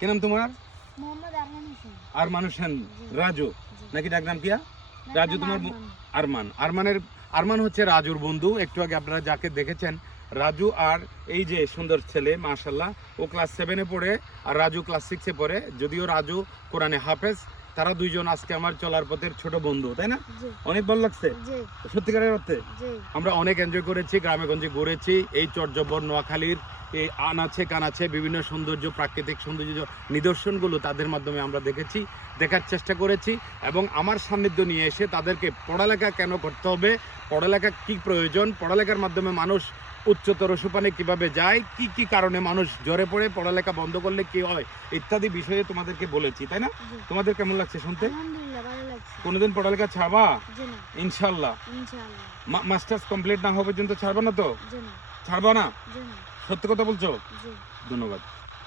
কি নাম তোমার? মোহাম্মদ আরমান হোসেন। আরমান হোসেন রাজু জি। নাকি ডাক নাম কিয়া? রাজু তোমার আরমান। আরমান হচ্ছে রাজুর বন্ধু। একটু আগে আপনারা যাকে দেখেছেন রাজু আর এই যে সুন্দর ছেলে মাশাআল্লাহ, ও ক্লাস 7-এ পড়ে আর রাজু ক্লাস 6-এ পড়ে। যদিও রাজু কোরআনে হাফেজ। তারা দুইজন আজকে আমার চলার পথের ছোট বন্ধু, তাই না? অনেক ভালো লাগছে সত্যিকারের অর্থে। আমরা অনেক এনজয় করেছি, গ্রামে গঞ্জে ঘুরেছি। এই চরজব্বর নোয়াখালীর এই আনাচে কানাচে বিভিন্ন সৌন্দর্য, প্রাকৃতিক সৌন্দর্য নিদর্শনগুলো তাদের মাধ্যমে আমরা দেখেছি, দেখার চেষ্টা করেছি এবং আমার সান্নিধ্য নিয়ে এসে তাদেরকে পড়ালেখা কেন করতে হবে, পড়ালেখা কি প্রয়োজন, পড়ালেখার মাধ্যমে মানুষ উচ্চতর সোপানে কিভাবে যায়, কি কি কারণে মানুষ জ্বরে পড়ে, পড়ালেখা বন্ধ করলে কি হয় ইত্যাদি বিষয়ে তোমাদেরকে বলেছি, তাই না? তোমাদের কেমন লাগছে শুনতে? আলহামদুলিল্লাহ ভালো লাগছে। কোনোদিন পড়ালেখা ছাড়বা? জি না। ইনশাআল্লাহ। ইনশাআল্লাহ। মাস্টার্স কমপ্লিট না হওয়া পর্যন্ত ছাড়বা না তো? জি না। ছাড়বা না? জি না। সত্যি কথা বলছো? জি। ধন্যবাদ।